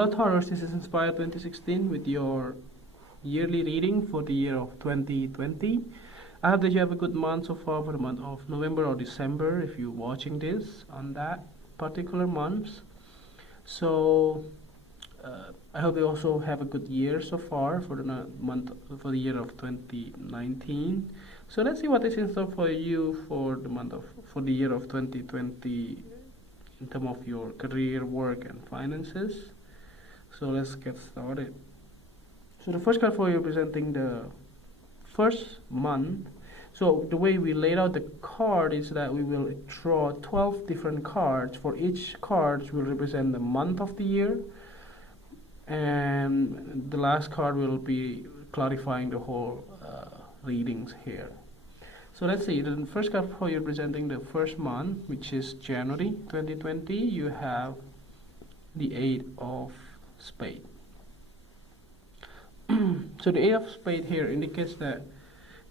Hello Taurus, this is Inspire 2016 with your yearly reading for the year of 2020. I hope that you have a good month so far for the month of November or December if you're watching this on that particular month. So I hope you also have a good year so far for the year of 2019. So let's see what is in store for you for the year of 2020 in terms of your career, work, and finances. So let's get started. So the first card for you representing the first month. So the way we laid out the card is that we will draw 12 different cards. For each card will represent the month of the year, and the last card will be clarifying the whole readings here. So let's see, the first card for you representing the first month, which is January 2020, you have the Eight of Spades. So the Eight of Spades here indicates that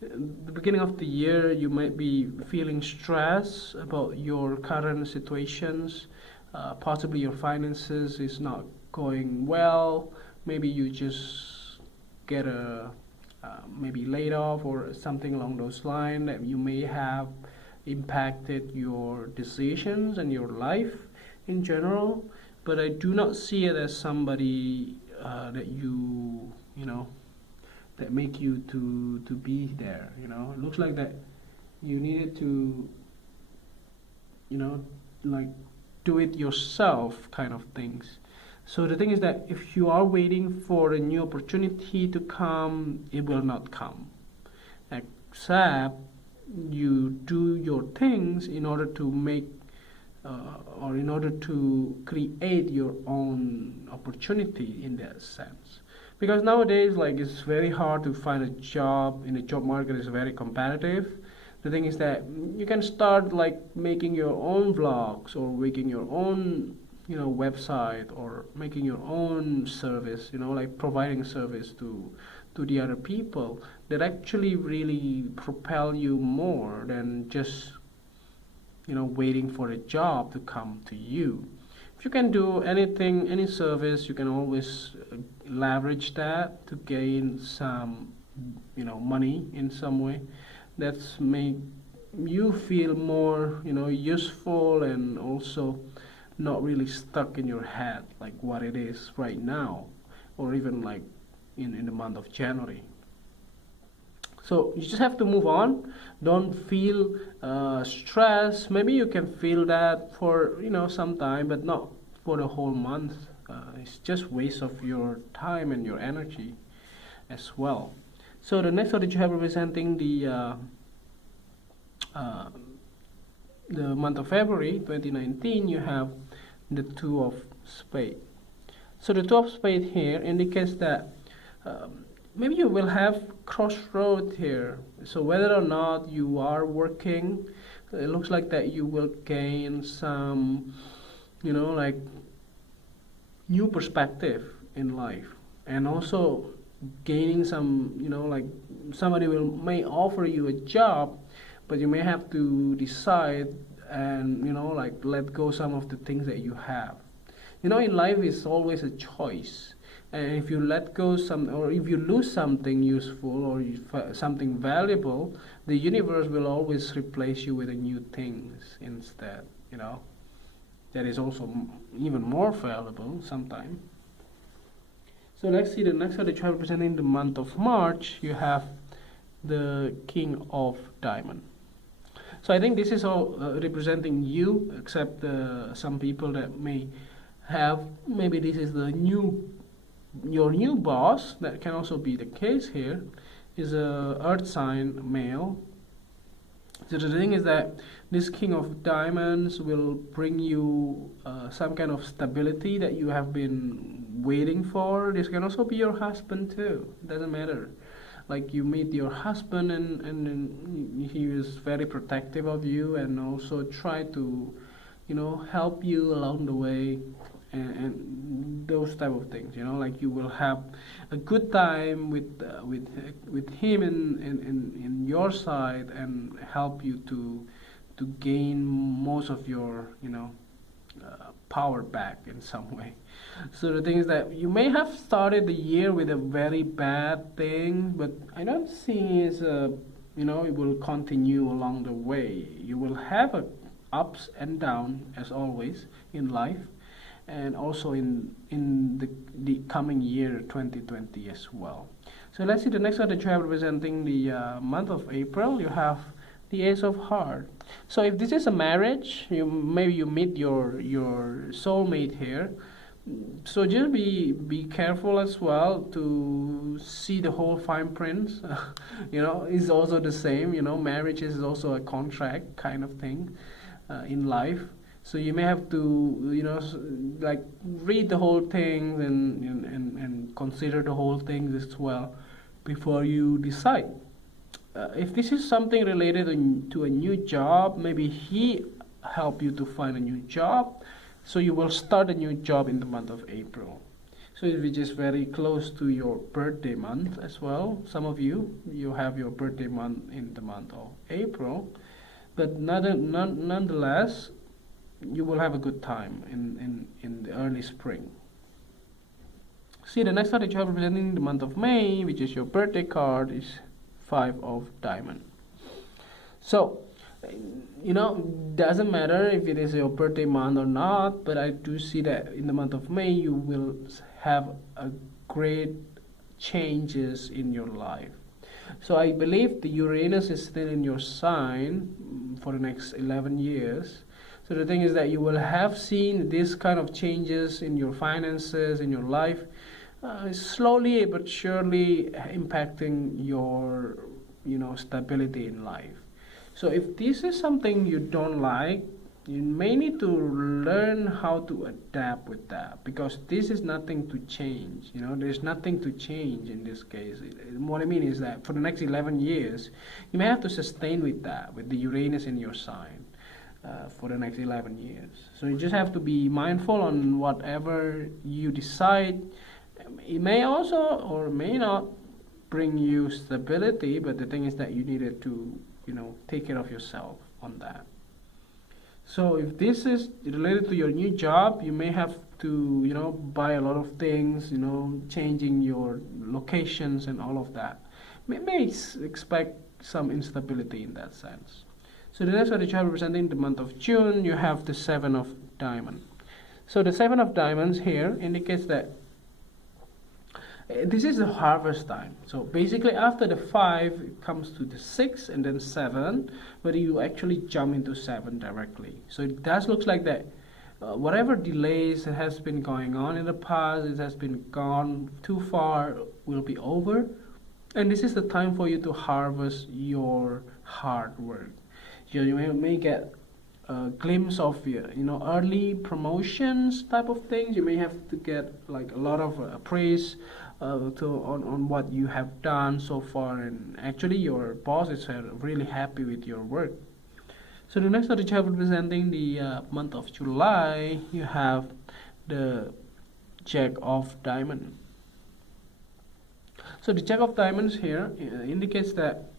the beginning of the year you might be feeling stress about your current situations, possibly your finances is not going well, maybe you just get maybe laid off or something along those lines that you may have impacted your decisions and your life in general. But I do not see it as somebody that you know that make you to be there. It looks like that you needed to like do it yourself kind of things. So the thing is that if you are waiting for a new opportunity to come, it will not come, except you do your things in order to make or in order to create your own opportunity in that sense. Because nowadays, like, it's very hard to find a job. In the job market is very competitive. The thing is that you can start like making your own vlogs or making your own website, or making your own service, like providing service to the other people that actually really propel you more than just waiting for a job to come to you. If you can do anything, any service, you can always leverage that to gain some money in some way. That's make you feel more useful, and also not really stuck in your head like what it is right now, or even like in the month of January. So you just have to move on. Don't feel stress. Maybe you can feel that for some time, but not for the whole month. It's just waste of your time and your energy as well. So the next card that you have representing the month of February 2019, you have the Two of Spades. So the Two of Spades here indicates that maybe you will have crossroad here. So whether or not you are working, it looks like that you will gain some like new perspective in life, and also gaining some like somebody may offer you a job, but you may have to decide and like let go some of the things that you have. In life is always a choice, and if you let go some, or if you lose something useful or something valuable, the universe will always replace you with a new things instead, that is also even more valuable sometimes. So let's see the next card that you have representing the month of March. You have the King of Diamond. So I think this is all representing you, except some people that may have, maybe this is your new boss. That can also be the case here. Is a earth sign male. So the thing is that this King of Diamonds will bring you some kind of stability that you have been waiting for. This can also be your husband too. It doesn't matter. Like you meet your husband and he is very protective of you, and also try to help you along the way, and those type of things. Like you will have a good time with him in your side, and help you to gain most of your power back in some way. So the thing is that you may have started the year with a very bad thing, but I don't see as a, it will continue along the way. You will have a ups and downs as always in life, and also in the coming year 2020 as well. So let's see the next card that you have representing the month of April. You have the Ace of Hearts. So if this is a marriage, maybe you meet your soulmate here. So just be careful as well to see the whole fine print. Is also the same. Marriage is also a contract kind of thing in life. So you may have to like read the whole thing and consider the whole thing as well before you decide. If this is something related to a new job, maybe he help you to find a new job. So you will start a new job in the month of April. So which is very close to your birthday month as well. Some of you have your birthday month in the month of April. But nonetheless, you will have a good time in the early spring. See, the next card that you have representing the month of May, which is your birthday card, is 5 of Diamonds. So, doesn't matter if it is your birthday month or not, but I do see that in the month of May you will have a great changes in your life. So I believe the Uranus is still in your sign for the next 11 years. So the thing is that you will have seen this kind of changes in your finances, in your life, slowly but surely impacting your stability in life. So if this is something you don't like, you may need to learn how to adapt with that, because this is nothing to change. There's nothing to change in this case. What I mean is that for the next 11 years, you may have to sustain with that, with the Uranus in your sign for the next 11 years. So you just have to be mindful on whatever you decide. It may also or may not bring you stability, but the thing is that you needed to take care of yourself on that. So if this is related to your new job, you may have to buy a lot of things, changing your locations and all of that. May expect some instability in that sense. So the next one that you have representing the month of June, you have the 7 of Diamonds. So the 7 of Diamonds here indicates that this is the harvest time. So basically after the 5 it comes to the 6 and then 7, but you actually jump into 7 directly. So it does look like that whatever delays that has been going on in the past, it has been gone too far, will be over, and this is the time for you to harvest your hard work. You may get a glimpse of early promotions type of things. You may have to get like a lot of praise on what you have done so far, and actually your boss is really happy with your work. So the next one that you have representing the month of July, you have the Jack of Diamonds. So the Jack of Diamonds here indicates that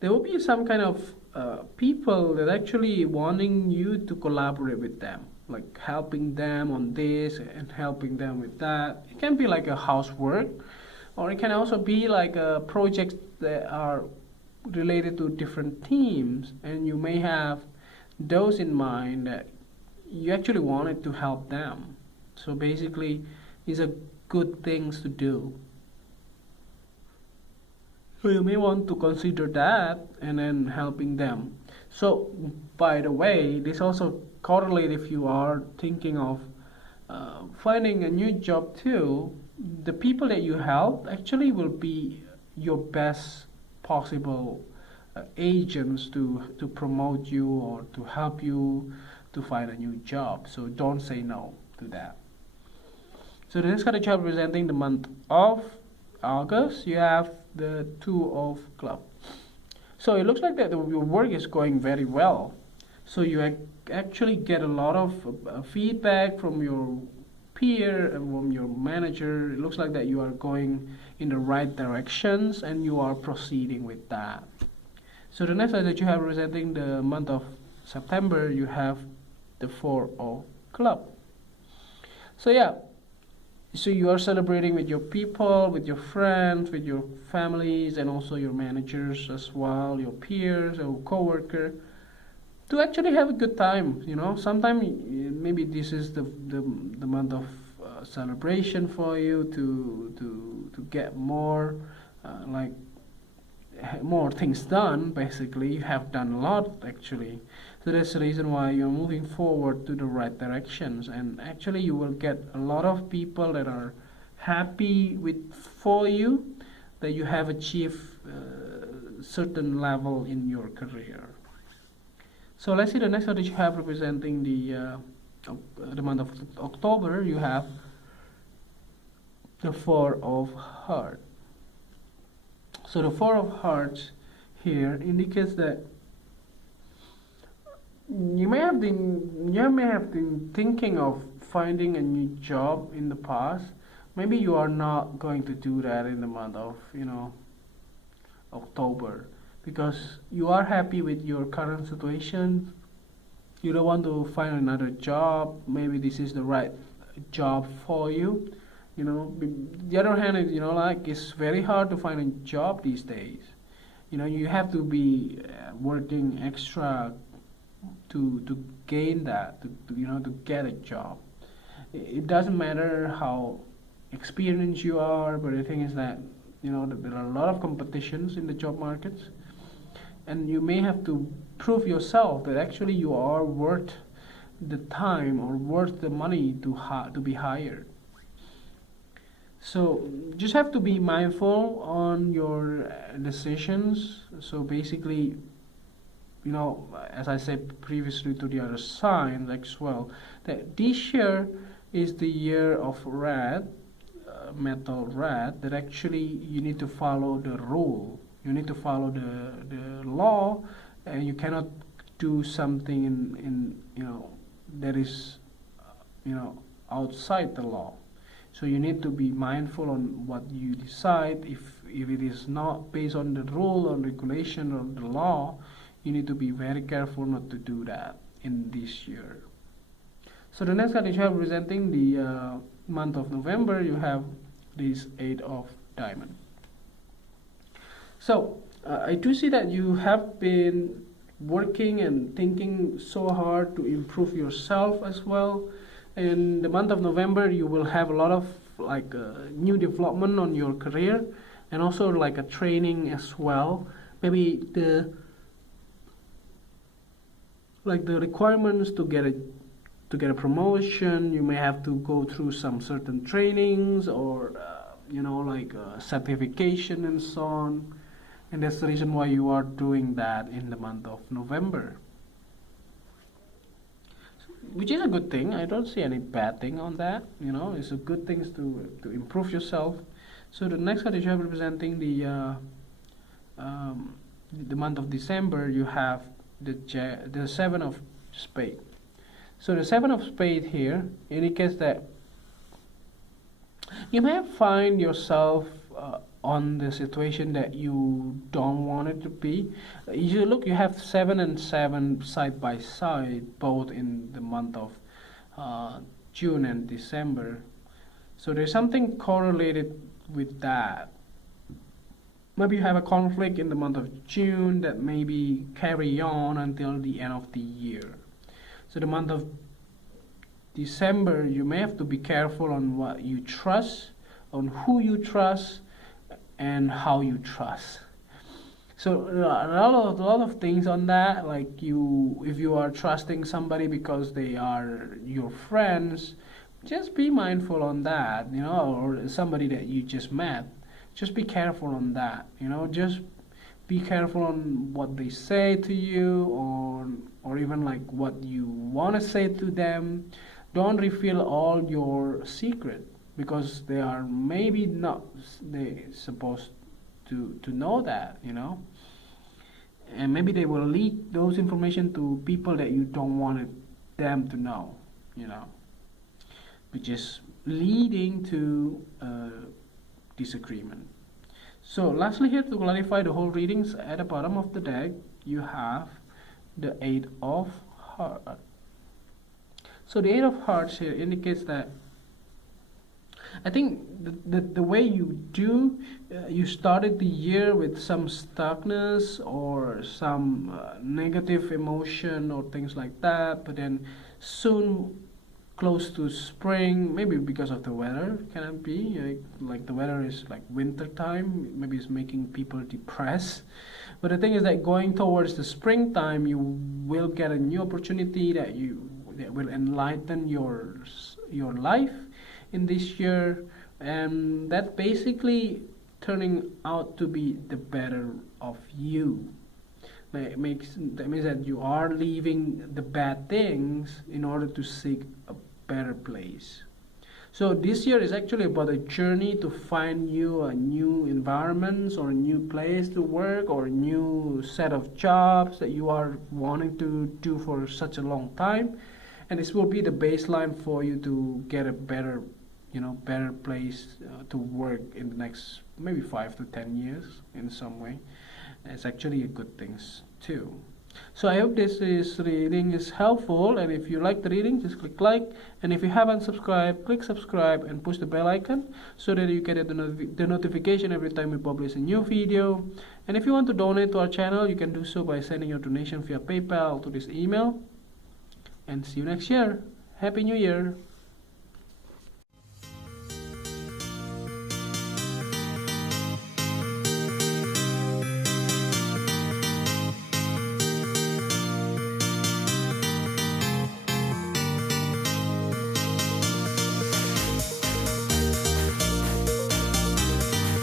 there will be some kind of people that actually wanting you to collaborate with them, like helping them on this and helping them with that. It can be like a housework, or it can also be like a projects that are related to different teams, and you may have those in mind that you actually wanted to help them. So basically these are good things to do. So you may want to consider that and then helping them. So by the way, this also correlates if you are thinking of finding a new job too. The people that you help actually will be your best possible agents to promote you or to help you to find a new job. So don't say no to that. So the next card that you have representing the month of August, you have the 2 of Clubs. So it looks like that your work is going very well. So you actually get a lot of feedback from your peer and from your manager. It looks like that you are going in the right directions and you are proceeding with that. So the next slide that you have representing the month of September, you have the Four of Club. So yeah, so you are celebrating with your people, with your friends, with your families, and also your managers as well, your peers or co-worker, to actually have a good time. Sometimes maybe this is the month of celebration for you to get more like more things done. Basically, you have done a lot actually, so that's the reason why you're moving forward to the right directions, and actually you will get a lot of people that are happy with for you that you have achieved certain level in your career. So let's see the next one that you have representing the month of October. You have the Four of Hearts. So the Four of Hearts here indicates that you may have been thinking of finding a new job in the past. Maybe you are not going to do that in the month of October, because you are happy with your current situation. You don't want to find another job. Maybe this is the right job for you. The other hand is, like, it's very hard to find a job these days. You have to be working extra to gain that, to get a job. It doesn't matter how experienced you are, but the thing is that there are a lot of competitions in the job markets, and you may have to prove yourself that actually you are worth the time or worth the money to be hired. So just have to be mindful on your decisions. So basically, as I said previously to the other signs as well, that this year is the year of red, metal red, that actually you need to follow the rule. You need to follow the law, and you cannot do something in that is outside the law. So you need to be mindful on what you decide. If it is not based on the rule or regulation or the law, you need to be very careful not to do that in this year. So the next card is representing the month of November. You have this Eight of Diamonds. So I do see that you have been working and thinking so hard to improve yourself as well. In the month of November, you will have a lot of new development on your career, and also like a training as well. Maybe the requirements to get a promotion, you may have to go through some certain trainings or certification and so on. And that's the reason why you are doing that in the month of November, which is a good thing. I don't see any bad thing on that. It's a good thing to improve yourself. So the next card is representing the month of December. You have the Seven of Spades. So the Seven of Spades here indicates that you may find yourself on the situation that you don't want it to be. You have 7 and 7 side by side, both in the month of June and December. So there's something correlated with that. Maybe you have a conflict in the month of June that maybe carry on until the end of the year. So the month of December, you may have to be careful on what you trust, on who you trust, and how you trust. So a lot of things on that, like if you are trusting somebody because they are your friends, just be mindful on that, or somebody that you just met. Just be careful on that, just be careful on what they say to you, or even like what you want to say to them. Don't reveal all your secret, because they are maybe not supposed to know that, and maybe they will leak those information to people that you don't want them to know, which is leading to disagreement. So lastly, here to clarify the whole readings, at the bottom of the deck you have the Eight of Hearts. So the Eight of Hearts here indicates that I think the way you do, you started the year with some stuckness or some negative emotion or things like that, but then soon close to spring, maybe because of the weather, can it be? Like the weather is like winter time, maybe it's making people depressed. But the thing is that going towards the springtime, you will get a new opportunity that will enlighten your life in this year, and that basically turning out to be the better of you. That means that you are leaving the bad things in order to seek a better place. So this year is actually about a journey to find you a new environment or a new place to work or a new set of jobs that you are wanting to do for such a long time, and this will be the baseline for you to get a better better place to work in the next maybe 5 to 10 years in some way. It's actually a good thing too. So I hope this reading is helpful, and if you like the reading, just click like, and if you haven't subscribed, click subscribe and push the bell icon so that you get the notification every time we publish a new video. And if you want to donate to our channel, you can do so by sending your donation via PayPal to this email. And see you next year. Happy New Year.